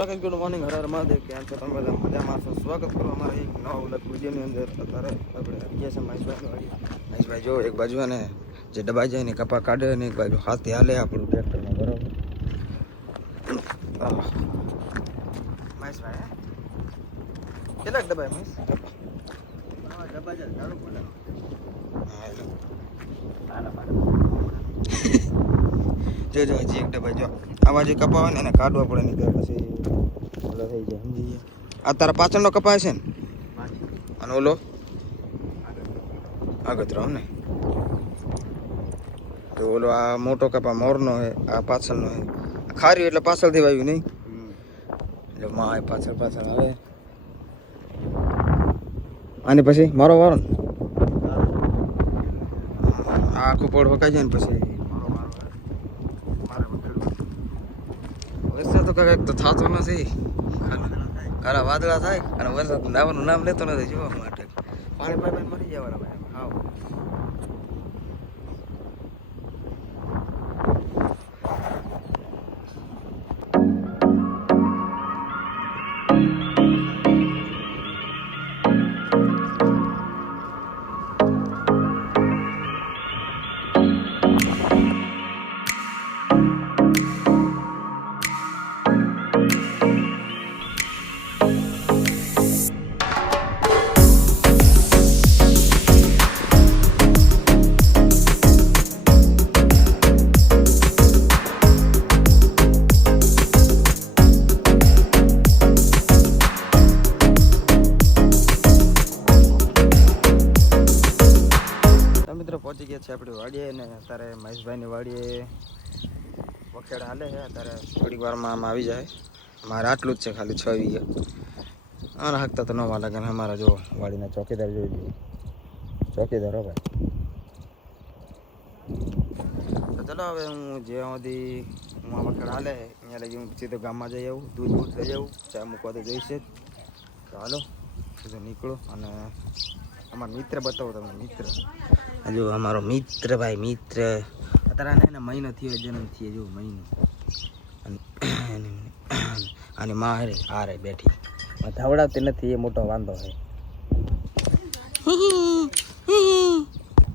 Good morning, Har Har Mahadev. કેમ છો તમે બધા? મજામાં છો? સ્વાગત કરો અમારા એક નવા વ્લોગ વિડીયોની અંદર. અત્યારે આપણે ગયા છે મહેશભાઈની વાડી. મહેશભાઈ જો એક બાજુ ને જે દબાઈ જાય ને કપા કાઢે ને એક બાજુ હાથે હાલે આપણું ટ્રેક્ટરમાં, બરાબર. મહેશભાઈ કેટલાક દબાય મહેશ? દબાઈ જાય ઝાડુ પડે. જો હજી એક ડબ્બા જો આવા જે કપા હોય ને એને કાઢવા પડે, નહીં તો પછી ઓલો થઈ જાય, સમજી ગયા? આ તારા પાછળનો કપા છે ને, અને ઓલો આગળ ને તો ઓલો આ મોટો કપા મોરનો હે, આ પાછળનો હે. ખારી એટલે પાછળથી વાવ્યું નહીં, એટલે માં પાછળ આવે. આની પછી મારો વારો ને આ આખું પોળ વકાઈ જાય ને પછી વરસાદ તો કાંઈક તો થતો નથી. ખાલી વાદળા થાય અને વરસાદ નાવાનું નામ લેતો નથી જોવા માટે. પાણી મરી જવાના ભાઈ. હાવ પહોંચી ગયા છે આપણી વાડીએ ને અત્યારે મહેશભાઈની વાડીએ વખેડ હાલે છે. અત્યારે થોડીક વારમાં આમ આવી જાય. મારે આટલું જ છે, ખાલી 6 વીઘા. આના હકતા તો ન વા લાગે ને. અમારા જો વાડીના ચોકીદાર જોઈ લો, ચોકીદાર હો ભાઈ. તો ચલો હવે હું જ્યાં સુધી હું આ વખેડ હાલે અહીંયા લઈ હું સીધો ગામમાં જઈ આવું, દૂધ લઈ આવું, ચા મૂકવા તો જોઈશે જ. તો હાલો સીધો નીકળો અને અમારો મિત્ર બતાવો તમને. મિત્ર જો અમારો મિત્ર ભાઈ, મિત્ર અત્યારે એને મહિનો થયો, જન્મ થયો જો મહિનો. અને માં હારે હારે બેઠી ધવડાવતી નથી, એ મોટો વાંધો છે.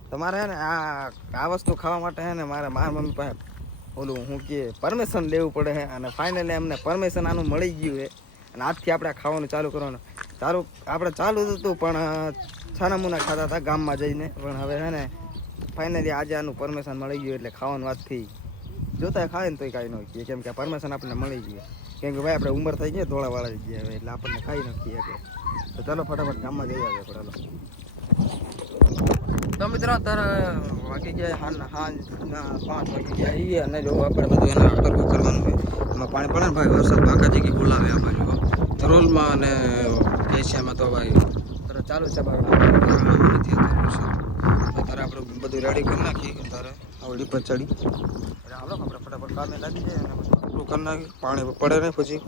તમારે હે ને આ વસ્તુ ખાવા માટે હે ને મારા મમ્મી પાસે ઓલું હું કે પરમિશન લેવું પડે છે. અને ફાઇનલી અમને પરમિશન આનું મળી ગયું છે. અને આજથી આપણે ખાવાનું ચાલુ કરવાનું. આપણે ચાલુ હતું પણ છાના મુના ખાતા હતા ગામમાં જઈને. પણ હવે છે ને ફાઇનલી આજે આનું પરમિશન મળી ગયું એટલે ખાવાનું વાત થઈ. જોતા ખાય ને તોય કાંઈ ન કહીએ, કેમ કે પરમિશન આપણને મળી ગયું. કેમ કે ભાઈ આપણે ઉંમર થઈ ગઈ, ધોળાવાળા થઈ ગયા હવે, એટલે આપણને ખાઈ નાખીએ. એટલે તો ચાલો ફટાફટ ગામમાં જઈ આવીએ આપણે. તો મિત્રો અત્યારે વાગી ગયા સાંજના 5 વાગી ગયા અને જો આપણે બધું એને કરવાનું હોય. એમાં પાણી પડે ને ભાઈ, વરસાદ બાકાજી કે બોલાવે આ બાજુ ધરોલમાં અને એશિયામાં. તો ભાઈ ચાલુ છે અત્યારે આપણે બધું રેડી કરી નાખીએ. અત્યારે આવડી પર ચડી એટલે આપણે ફટાફટ કામે લાગી જાય અને બધું કરી નાખીએ. પાણી પડે ને પછી